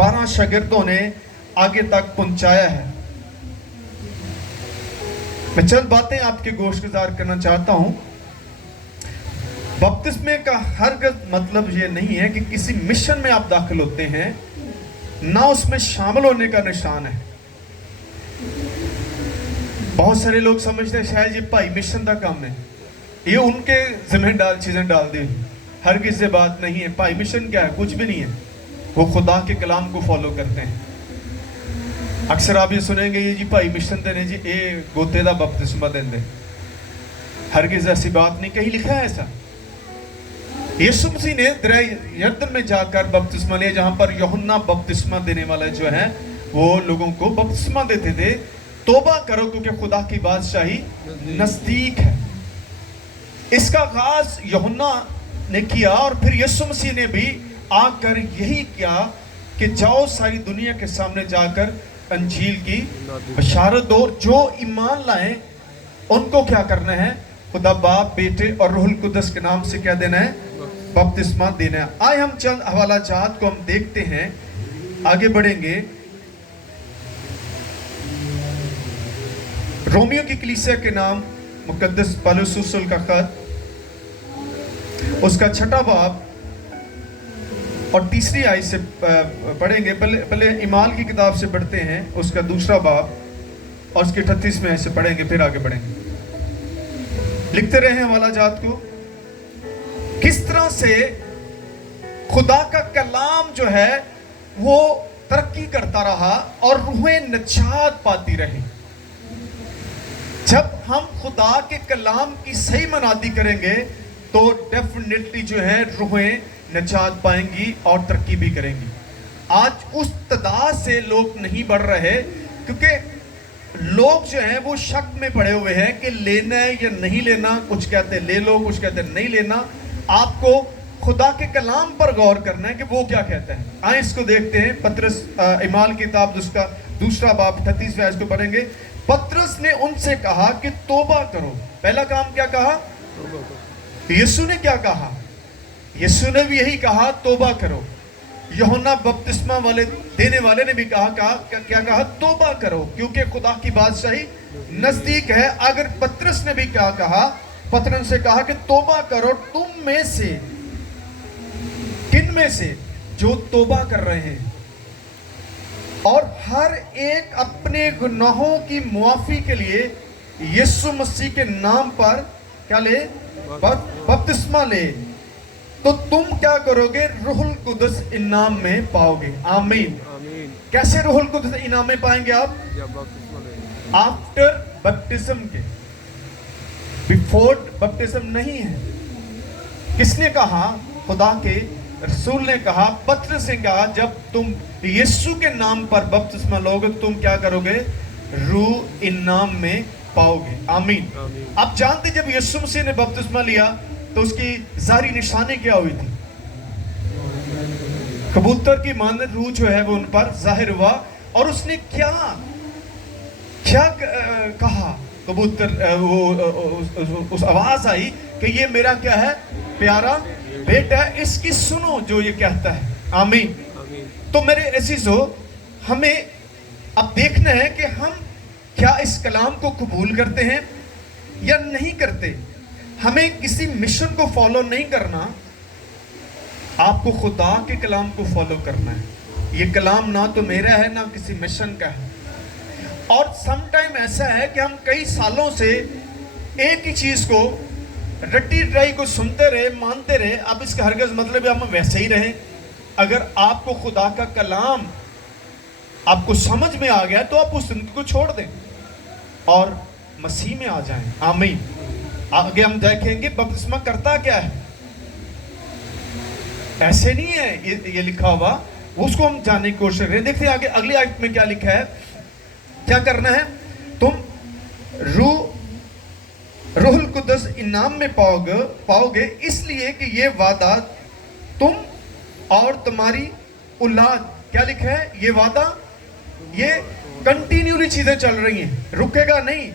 12 शागिर्दों ने आगे तक पहुंचाया है। मैं चंद बातें आपके गोशगुजार करना चाहता हूं। बपतिस्मे का हरगिज़ मतलब ये नहीं है कि किसी मिशन में आप दाखिल होते हैं, ना उसमें शामिल होने का निशान है। बहुत सारे लोग समझते हैं शायद ये भाई मिशन का काम है, ये उनके जिम्मेदार चीजें डाल दी। हरगिज़ से बात नहीं है। भाई मिशन क्या है? कुछ भी नहीं है। वो खुदा के कलाम को फॉलो करते हैं। अक्सर आप ये सुनेंगे ये जी भाई मिशन देने जी ए गोते दा बपतिस्मा देंदे। हरगिज़ ऐसी बात नहीं, कहीं लिखा है ऐसा? यीशु मसीह ने दरिया यरदन में जाकर बपतिस्मा लिया, जहां पर यूहन्ना बपतिस्मा देने वाला जो है वो लोगों को बपतिस्मा देते थे, तौबा करो क्योंकि खुदा की बादशाही नजदीक है। इसका आगाज यूहन्ना ने किया और फिर यीशु मसीह ने भी आकर यही किया कि जाओ सारी दुनिया के सामने जाकर अंजील की बशारत दो। जो ईमान लाए उनको क्या करना है? खुदा बाप, बेटे और रूहुल कुद्दस के नाम से क्या देना है? बपतिस्मा देना है। आए हम चंद हवाला जात को हम देखते हैं, आगे बढ़ेंगे। रोमियो की कलीसिया के नाम मुकद्दस पौलुस रसूल का खत, उसका 6वां बाब और 3री आयत से पढ़ेंगे। पहले इमाल की किताब से पढ़ते हैं, उसका 2रा बाब और उसके 38वें आयत से पढ़ेंगे, फिर आगे बढ़ेंगे। लिखते रहे हवाला जात को। किस तरह से खुदा का कलाम जो है वो तरक्की करता रहा और रूहें नजात पाती रही। जब हम खुदा के कलाम की सही मनादी करेंगे तो डेफिनेटली जो है रूहें नजात पाएंगी और तरक्की भी करेंगी। आज उस तादाद से लोग नहीं बढ़ रहे क्योंकि लोग जो हैं वो शक में पड़े हुए हैं कि लेना है या नहीं लेना। कुछ कहते हैं ले लो, कुछ कहते हैं नहीं लेना। आपको खुदा के कलाम पर गौर करना है कि वो क्या कहता है। आए इसको देखते हैं। पतरस इमाल की किताब उसका 2रा बाब 38वें आयत को पढ़ेंगे। पतरस ने उनसे कहा कि तौबा करो। पहला काम क्या कहा? यीशु ने क्या कहा? यीशु ने भी यही कहा, तौबा करो। यूहन्ना बपतिस्मा वाले देने वाले ने भी कहा क्या कहा? तौबा करो क्योंकि खुदा की बादशाही नजदीक है। अगर पतरस ने भी क्या कहा? पतरस से कहा कि तौबा करो। तुम में से किन में से? जो तौबा कर रहे हैं और हर एक अपने गुनाहों की मुआफी के लिए यीशु मसीह के नाम पर क्या ले? बपतिस्मा ले। तो तुम क्या करोगे? रूहुल कुद्दस इनाम में पाओगे। आमीन। कैसे रूहुल कुद्दस इनाम में पाएंगे आप? आफ्टर बपटिज्म के, बिफोर बपटिज्म नहीं है। किसने कहा? खुदा के रसूल ने कहा, पतरस ने कहा, जब तुम यीशु के नाम पर बपतिस्मा लोगे तुम क्या करोगे? रूह इनाम में पाओगे। आमीन। आप जानते जब यीशु मसीह ने बपतिस्मा लिया तो उसकी जारी निशानी क्या हुई थी? कबूतर की मानद रूह जो है वो उन पर जाहिर हुआ। और उसने क्या कहा? कबूतर उस आवाज आई कि ये मेरा क्या है? प्यारा बेटा है, इसकी सुनो जो ये कहता है। आमीन। तो मेरे अजीजों, हमें अब देखना है कि हम क्या इस कलाम को कबूल करते हैं या नहीं करते। हमें किसी मिशन को फॉलो नहीं करना, आपको खुदा के कलाम को फॉलो करना है। ये कलाम ना तो मेरा है ना किसी मिशन का है। और सम टाइम ऐसा है कि हम कई सालों से एक ही चीज को रट्टी ड्राई को सुनते रहे, मानते रहे। अब इसका हरगिज़ मतलब हम वैसे ही रहे। अगर आपको खुदा का कलाम आपको समझ में आ गया तो आप उस जिंदगी को छोड़ दें और मसीह में आ जाएं। आमीन। आगे हम देखेंगे बपतिस्मा करता क्या है। ऐसे नहीं है ये लिखा हुआ, उसको हम जानने की कोशिश करें। देखिए आगे अगली आयत में क्या लिखा है। क्या करना है? तुम रूहुल कुद्दस इनाम में पाओगे इसलिए कि ये वादा तुम और तुम्हारी औलाद। क्या लिखा है? ये वादा, ये कंटिन्यूली चीजें चल रही हैं, रुकेगा नहीं।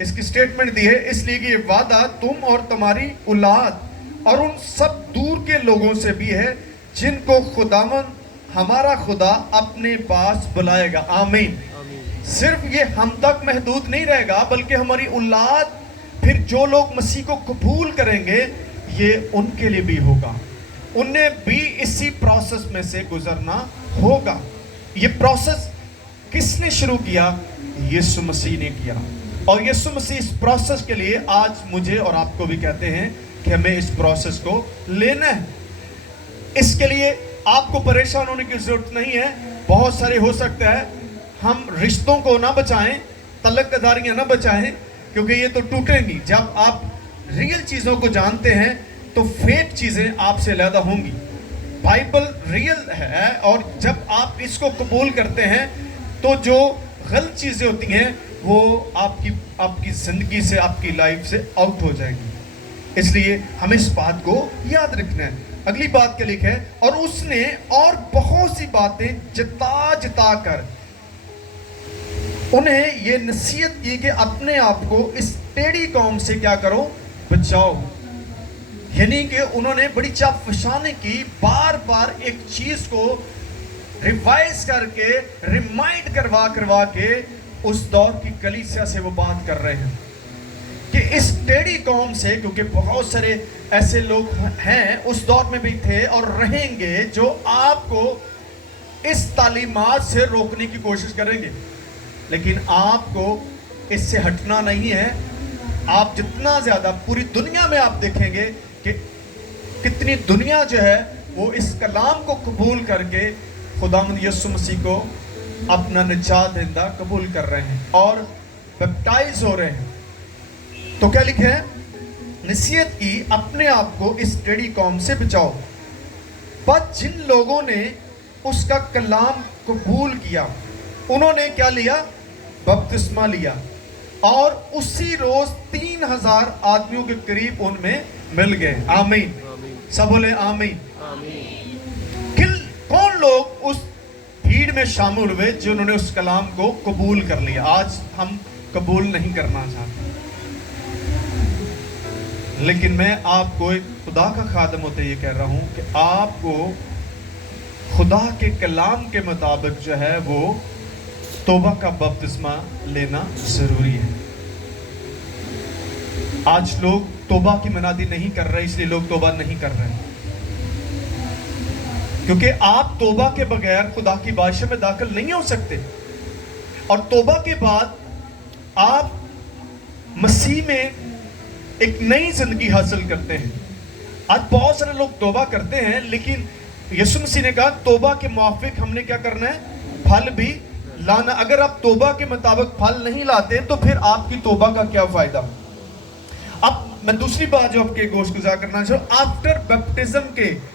इसकी स्टेटमेंट दी है इसलिए कि ये वादा तुम और तुम्हारी औलाद और उन सब दूर के लोगों से भी है जिनको खुदावंद हमारा खुदा अपने पास बुलाएगा। आमीन। सिर्फ ये हम तक महदूद नहीं रहेगा, बल्कि हमारी औलाद, फिर जो लोग मसीह को कबूल करेंगे, ये उनके लिए भी होगा। उन्हें भी इसी प्रोसेस में से गुजरना होगा। ये प्रोसेस किसने शुरू किया? यीशु मसीह ने किया। और यीशु मसीह इस प्रोसेस के लिए आज मुझे और आपको भी कहते हैं कि हमें इस प्रोसेस को लेना है। इसके लिए आपको परेशान होने की जरूरत नहीं है। बहुत सारे हो सकता है हम रिश्तों को ना बचाएं, तलकदारियां ना बचाएं, क्योंकि ये तो टूटेंगी। जब आप रियल चीज़ों को जानते हैं तो फेक चीज़ें आपसे अलग होंगी। बाइबल रियल है, और जब आप इसको कबूल करते हैं तो जो गलत चीज़ें होती हैं वो आपकी ज़िंदगी से, आपकी लाइफ से आउट हो जाएंगी। इसलिए हमें इस बात को याद रखना है। अगली बात क्या लिखा है? और उसने और बहुत सी बातें जता जता कर उन्हें ये नसीहत की कि अपने आप को इस टेढ़ी कौम से क्या करो? बचाओ। यानी कि उन्होंने बड़ी चापफशानी की, बार बार एक चीज को रिवाइज करके, रिमाइंड करवा के उस दौर की कलीसिया से वो बात कर रहे हैं कि इस टेढ़ी कौम से, क्योंकि बहुत सारे ऐसे लोग हैं उस दौर में भी थे और रहेंगे जो आपको इस तालीमात से रोकने की कोशिश करेंगे, लेकिन आपको इससे हटना नहीं है। आप जितना ज़्यादा पूरी दुनिया में आप देखेंगे कि कितनी दुनिया जो है वो इस कलाम को कबूल करके खुदावंद यीशु मसीह को अपना निजात देंदा कबूल कर रहे हैं और बैप्टाइज हो रहे हैं। तो क्या लिखे है? नसीहत की अपने आप को इस टेढ़ी कौम से बचाओ। पर जिन लोगों ने उसका कलाम कबूल किया, उन्होंने क्या लिया? बपतिस्मा लिया, और उसी रोज 3000 आदमियों के करीब उनमें मिल गए। आमीन। सब बोले आमीन। कौन लोग उस भीड़ में शामिल हुए जिन्होंने उस कलाम को कबूल कर लिया? आज हम कबूल नहीं करना चाहते, लेकिन मैं आपको एक खुदा का खादम होते ये कह रहा हूं कि आपको खुदा के कलाम के मुताबिक जो है वो तौबा का बपतिस्मा लेना जरूरी है। आज लोग तौबा की मनादी नहीं कर रहे, इसलिए लोग तौबा नहीं कर रहे, क्योंकि आप तौबा के बगैर खुदा की बादशाह में दाखिल नहीं हो सकते। और तौबा के बाद आप मसीह में एक नई जिंदगी हासिल करते हैं। आज बहुत सारे लोग तौबा करते हैं, लेकिन यीशु मसीह ने कहा तौबा के मुआफिक हमने क्या करना है? फल भी लाना। अगर आप तौबा के मुताबिक फल नहीं लाते तो फिर आपकी तौबा का क्या फायदा? अब मैं दूसरी बात जो आपके गोश गुजार करना चाहूँ, आफ्टर बैप्टिज्म के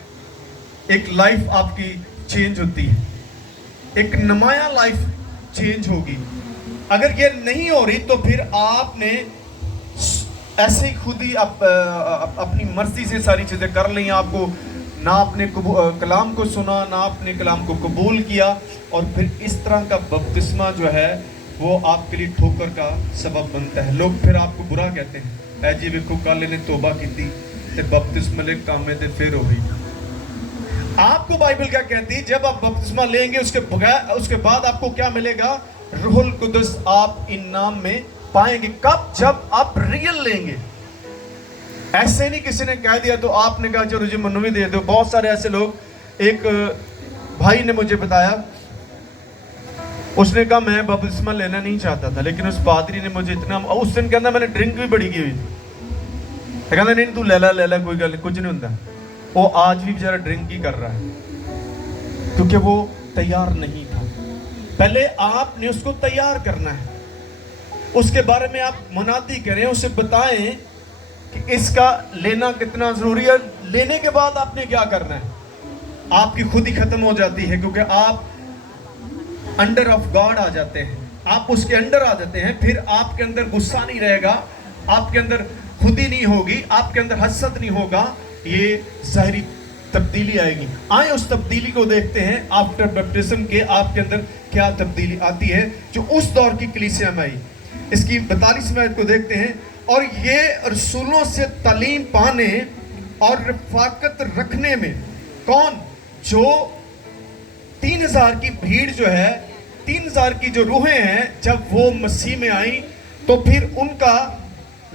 एक लाइफ आपकी चेंज होती है, एक नमाया लाइफ चेंज होगी। अगर ये नहीं हो रही तो फिर आपने ऐसे ही खुद ही अपनी मर्जी से सारी चीज़ें कर ली। आपको ना अपने कलाम को सुना, ना अपने कलाम को कबूल किया, और फिर इस तरह का बपतिस्मा जो है वो आपके लिए ठोकर का सबब बनता है। लोग फिर आपको बुरा कहते हैं, ऐ जी वेखो कल ने तौबा की ते बपतिस्मा ले काम में ते फिर हो गई। आपको बाइबल क्या कहती है? जब आप बपतिस्मा लेंगे उसके बाद आपको क्या मिलेगा? रूहुल कुदस आप इनाम में पाएंगे। कब? जब आप रियल लेंगे। ऐसे नहीं किसी ने कह दिया तो आपने कहा चलो जी मनु भी दे दो। बहुत सारे ऐसे लोग, एक भाई ने मुझे बताया, उसने कहा मैं बपतिस्मा लेना नहीं चाहता था, लेकिन उस पादरी ने मुझे इतना, उस दिन कहता मैंने ड्रिंक भी बड़ी की हुई थी, कहता नहीं तू ले ला कोई गल कुछ नहीं होता। वो आज भी बेचारा ड्रिंक ही कर रहा है, क्योंकि वो तैयार नहीं था। पहले आपने उसको तैयार करना है, उसके बारे में आप मुनादी करें, उसे बताएं कि इसका लेना कितना जरूरी है। लेने के बाद आपने क्या करना है? आपकी खुद ही खत्म हो जाती है, क्योंकि आप अंडर ऑफ गॉड आ जाते हैं, आप उसके अंडर आ जाते हैं। फिर आपके अंदर गुस्सा नहीं रहेगा, आपके अंदर खुदी नहीं होगी, आपके अंदर हसद नहीं होगा, ये ज़ाहिरी तब्दीली आएगी। आए उस तब्दीली को देखते हैं आफ्टर बैप्टिज्म के आपके अंदर क्या तब्दीली आती है जो उस दौर की कलीसिया में आई। इसकी 42 आयत को देखते हैं। और ये रसूलों से तालीम पाने और रफाकत रखने में, कौन? जो 3000 की भीड़ जो है, 3000 की जो रूहें हैं, जब वो मसीह में आई तो फिर उनका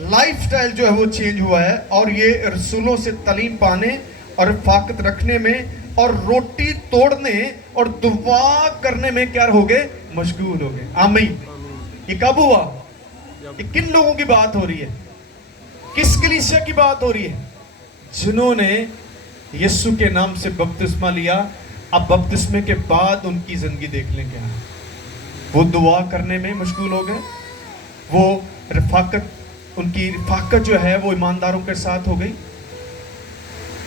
लाइफ स्टाइल जो है वो चेंज हुआ है, और ये रसूलों से तालीम पाने और रफाकत रखने में और रोटी तोड़ने और दुआ करने में क्या हो गए? मशगूल हो गए। आमीन। ये कब हुआ? ये किन लोगों की बात हो रही है? किस कलीसिया की बात हो रही है? जिन्होंने यीशु के नाम से बपतिस्मा लिया, अब बपतिस्मे के बाद उनकी जिंदगी देख लें क्या है। वो दुआ करने में मशगूल हो गए, वो रफाकत, उनकी रफाकत जो है वो ईमानदारों के साथ हो गई,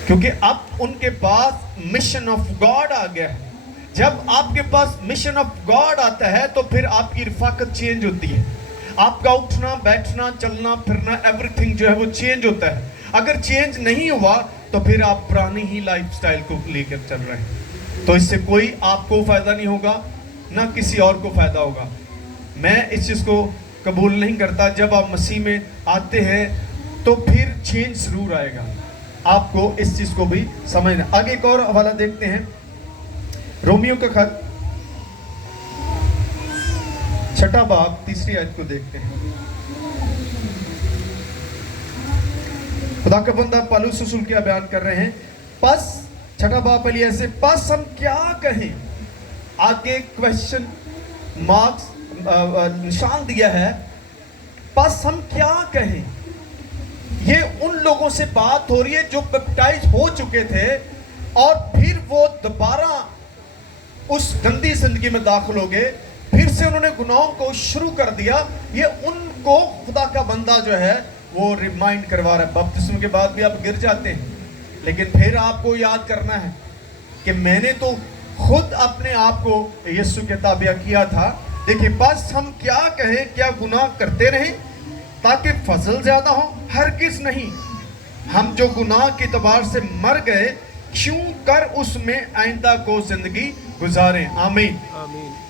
क्योंकि अब उनके पास मिशन ऑफ गॉड आ गया है। जब आपके पास मिशन ऑफ गॉड आता है तो फिर आपकी रफाकत चेंज होती है, आपका उठना बैठना चलना फिरना एवरीथिंग जो है वो चेंज होता है। अगर चेंज नहीं हुआ तो फिर आप पुरानी ही लाइफस्टाइल को लेकर चल रहे हैं, तो इससे कोई आपको फायदा नहीं होगा, ना किसी और को फायदा होगा। मैं इस चीज को कबूल नहीं करता। जब आप मसीह में आते हैं तो फिर चेंज जरूर आएगा, आपको इस चीज को भी समझना। आगे एक और हवाला देखते हैं, रोमियो का खत 6 बाब 3 आयत को देखते हैं। खुदा का बंदा पौलुस रसूल क्या बयान कर रहे हैं? बस 6 बाब पहले ऐसे, बस हम क्या कहें? आगे क्वेश्चन मार्क्स निशान दिया है, बस हम क्या कहें? ये उन लोगों से बात हो रही है जो बैप्टाइज हो चुके थे और फिर वो दोबारा उस गंदी जिंदगी में दाखिल हो गए, फिर से उन्होंने गुनाहों को शुरू कर दिया। ये उनको खुदा का बंदा जो है वो रिमाइंड करवा रहा है। बपतिस्मे के बाद भी आप गिर जाते हैं, लेकिन फिर आपको याद करना है कि मैंने तो खुद अपने आप को यीशु के ताबिया किया था। देखिए, बस हम क्या कहें? क्या गुनाह करते रहें ताकि फजल ज्यादा हो? हरगिज नहीं। हम जो गुनाह के तबार से मर गए, क्यों कर उसमें आइंदा को जिंदगी गुजारें। आमीन।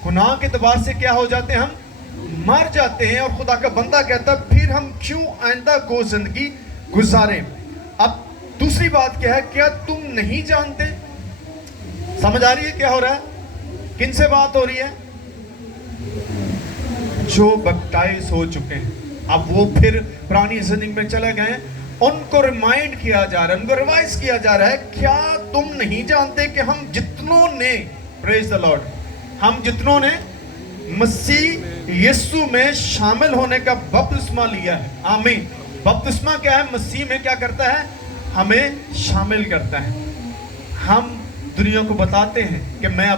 गुनाह के तबार से क्या हो जाते हैं? हम मर जाते हैं, और खुदा का बंदा कहता है फिर हम क्यों आइंदा को जिंदगी गुजारें। अब दूसरी बात क्या है? क्या तुम नहीं जानते? समझ आ रही है क्या हो रहा है? किन से बात हो रही है? जो बैप्टाइज हो चुके हैं, अब वो फिर पुरानी जिंदगी में चले गए, उनको रिमाइंड किया जा रहा है, उनको रिवाइज किया जा रहा है। क्या तुम नहीं जानते कि हम जितनों ने, प्रेज द लॉर्ड, हम जितनों ने मसीह यीशु में शामिल होने का बपतिस्मा लिया है। आमीन। बपतिस्मा क्या है? मसीह में क्या करता है? हमें शामिल करता है। हम दुनिया को बताते हैं कि मैं